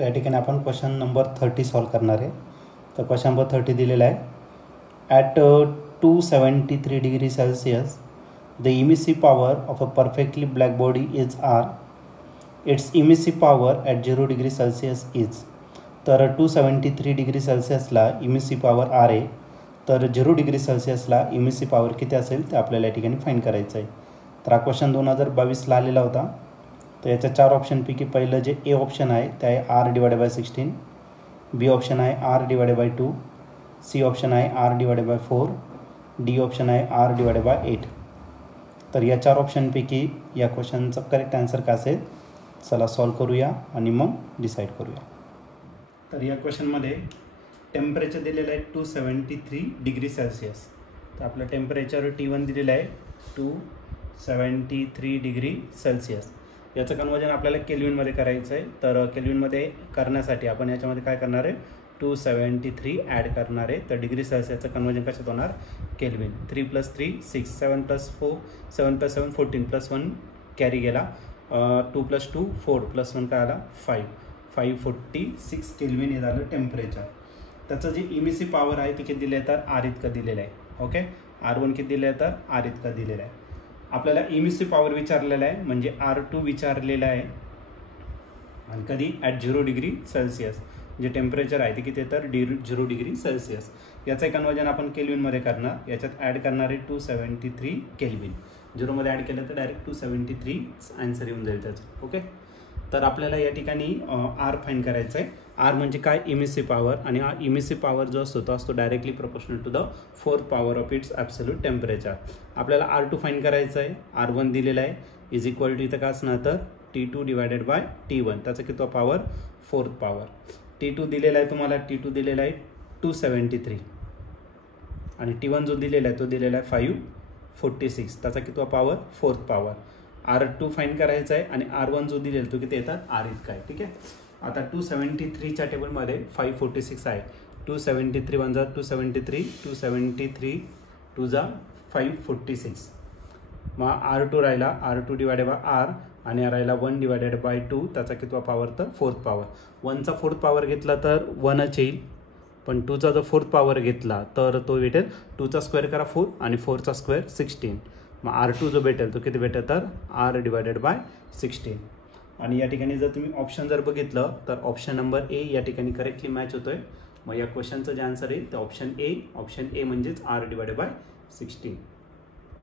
तर या ठिकाणी आपण क्वेश्चन नंबर 30 सॉल्व करणार आहे. तर क्वेश्चन नंबर 30 दिलेला आहे. At 273 degree Celsius the emissive power of a perfectly black body is R. Its emissive power at 0 degree Celsius is. तर 273 डिग्री सेल्सियसला इमिसिव्ह पॉवर आर आहे. तर 0 डिग्री सेल्सियसला इमिसिव्ह पॉवर किती असेल ते आपल्याला या ठिकाणी फाईंड करायचं आहे. तर हा क्वेश्चन 2022ला आलेला होता. तर याच्या 4 ऑप्शनपैकी पहिलं जे ए ऑप्शन आहे ते आहे R/16, बी ऑप्शन आहे R/2, सी ऑप्शन आहे R/4, डी ऑप्शन आहे R/8. तर या 4 ऑप्शनपैकी या क्वेश्चनचा करेक्ट आन्सर काय असेल, चला सॉल्व करूया आणि मग डिसाईड करूया. तर या क्वेश्चनमध्ये टेम्परेचर दिलेलं आहे 273 डिग्री सेल्सियस. तर आपलं टेम्परेचर T1 दिलेलं आहे 273 डिग्री सेल्सियस. याचं कन्वर्जन आपल्याला केल्विनमध्ये करायचं आहे. तर केल्विनमध्ये करण्यासाठी आपण याच्यामध्ये काय करणार आहे, 273 ॲड करणार आहे. तर डिग्री सेल्सियसचं कन्वर्जन कशात होणार, केल्विन. 3 + 3 6, 7 + 4 7 + 7 14 + 1 कॅरी गेला, 2 + 2 4 + 1 काय आला 5, 546 केल्विन हे झालं टेम्परेचर. त्याचं जे इमिसिव्ह पॉवर आहे ते किती दिलं आहे, तर आर इतकं दिलेलं आहे. ओके, R1 किती दिलं आहे, तर आर इतकं दिलेलं आहे. आपल्याला इमिसिव्ह पॉवर विचारलेला आहे म्हणजे R2 विचारलेला आहे. आणि कधी ॲट 0 डिग्री सेल्सियस जे टेम्परेचर आहे ते किती आहे, तर 0 डिग्री सेल्सियस. याचं कन्वर्जन आपण केल्विनमध्ये करणार. याच्यात ॲड करणार आहे 273 केल्विन. 0मध्ये ॲड केलं तर डायरेक्ट 273 आन्सर येऊन जाईल त्याचं. ओके, तर आपल्याला या ठिकाणी आर फाईंड करायचं आहे. आर म्हणजे काय, इमिसिव्ह पॉवर. आणि हा इमिसिव्ह पॉवर जो असतो तो असतो directly proportional to the 4th power of its absolute temperature. आपल्याला R2 फाईंड करायचं आहे. R1 दिलेला आहे इज इक्वल टू इथं काय असणार, तर T2 / T1. त्याचा किती पॉवर, 4th पॉवर. T2 दिलेला आहे तुम्हाला, T2 दिलेला आहे 273 आणि T1 जो दिलेला आहे तो दिलेला आहे 546. त्याचा किती power, 4th power. R2 find करायचा आहे आणि R1 जो दिलेला तो किती येतात, आर इतका आहे. ठीक आहे, आता 273च्या टेबलमध्ये 546 आहे. 273 × 1 = 273, 273 × 2 = 546. मग R2 राहिला, R2 / R आणि राहिला 1 / 2. त्याचा किती पॉवर, तर 4th पॉवर. 1चा 4th पॉवर घेतला तर 1च येईल, पण 2चा जर 4th पॉवर घेतला तर तो भेटेल 2चा स्क्वेअर करा 4 आणि 4चा स्क्वेअर 16. मग R2 जो भेटेल तो किती भेटेल, तर R/16. आणि या ठिकाणी जर तुम्ही ऑप्शन जर बघितलं तर ऑप्शन नंबर ए या ठिकाणी करेक्टली मॅच होतोय. मग या क्वेश्चनचं जे आन्सर आहे ते ऑप्शन ए म्हणजेच R/16.